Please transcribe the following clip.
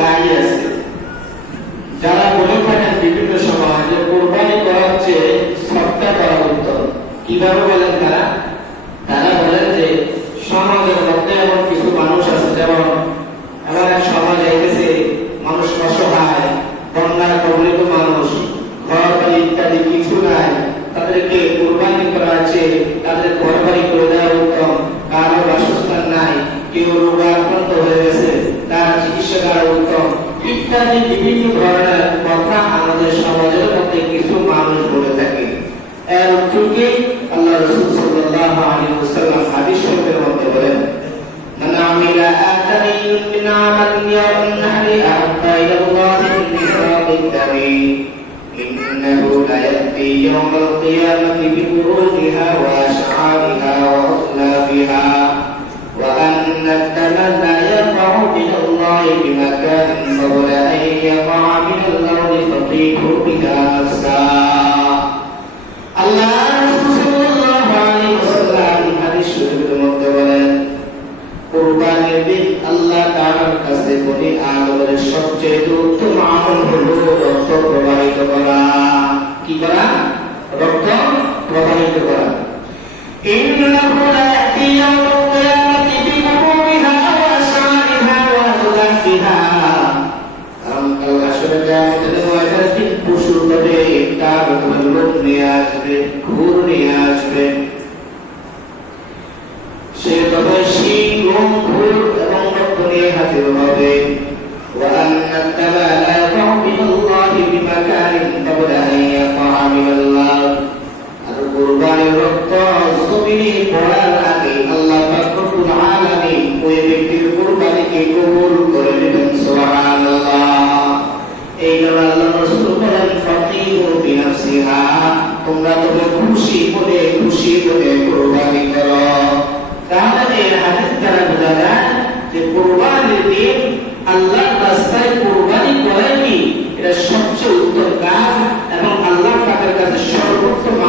দাঁড়িয়ে আছে যারা বলে থাকেন বিভিন্ন সময় যে কোরবানি করার চেয়ে সদকা করা উত্তম। কিভাবে বলেন তারা? তারা বলেন যে সমাজের মধ্যে এমন কিছু মানুষ আছে, যেমন এমন এক সমাজ এসেছে মানুষ অসহায়, বন্যার কবলিত মানুষ, ঘর বাড়ি ইত্যাদি কিছু নাই, তাদেরকে কোরবানি করা আছে, তাদের ঘর বাড়ি করে দেওয়া উত্তম। কারো বাসস্থান নাই, কেউ রোগে আক্রান্ত হয়ে গেছে, তার চিকিৎসা করা উত্তম, ইত্যাদি বিভিন্ন ধরনের কথা আমাদের সমাজের মধ্যে কিছু মানুষ বলে থাকে। এর উত্তরকে আল্লাহ রাসূল সাল্লাল্লাহু আলাইহি ওয়াসাল্লাম হাদিস শরীফের মধ্যে বলেন, মান আমিলা আতামিন মিন আমালিন ইয়াউমিন নাহরি আহবা ইলাল্লাহি মিন রাবিত তামি ইন্নাহু লা ইয়াতি ইয়াউমাল কিয়ামাতি বিকুরুহিহা ওয়া আশআরিহা ওয়া আslabiha wa anna at-tamalla yaqa'u min Allah bimakanin qabla an yaqa'a min al-ardi fatihu biha nafsa। আল্লাহ রাসূল সাল্লাল্লাহু আলাইহি ওয়াসাল্লাম হাদিস শরীফের মধ্যে বলেন, কুরবানির দিন আল্লাহ তাআলার কাছে বনি আদমের সবচেয়ে উত্তম আমল হলো রক্ত প্রবাহিত করা। কি করা? রক্ত প্রবাহিত করা। ইন্নাহু লা ইয়াতি ইয়াউমাল কিয়ামাতি বিকুরুহিহা ওয়া আশআরিহা ওয়া আslabiha। কাল হাসরের কিয়ামতের ময়দানে পশুর বদলে তার লোক নিয়ে আসবে, ঘুর নিয়ে আসবে। সে তবে শিং, লোম, ঘুর এবং রক্ত নিয়ে হাজির হবে। وأن التبع لا يقع من الله بمكان قبل أن يقع من الله। আর কুরবানির রক্ত জমিনে পড়ার আগে আল্লাহ পাক রব্বুল আলামিন ওই ব্যক্তির কুরবানিকে কবুল করে নেবেন। সুবহানাল্লাহ। এই জন্য আল্লাহ রাসূল বলেন, ফাতিহু বিনাফসিহা, তোমরা তবে খুশি মনে কুরবানি করো। তাহলে এই হাদিস দ্বারা বোঝা যায় যে কুরবানির দিন আল্লাহর রাস্তায় কুরবানি করা কি এটা সবচেয়ে উত্তম কাজ এবং আল্লাহ পাকের কাছে সর্বোত্তম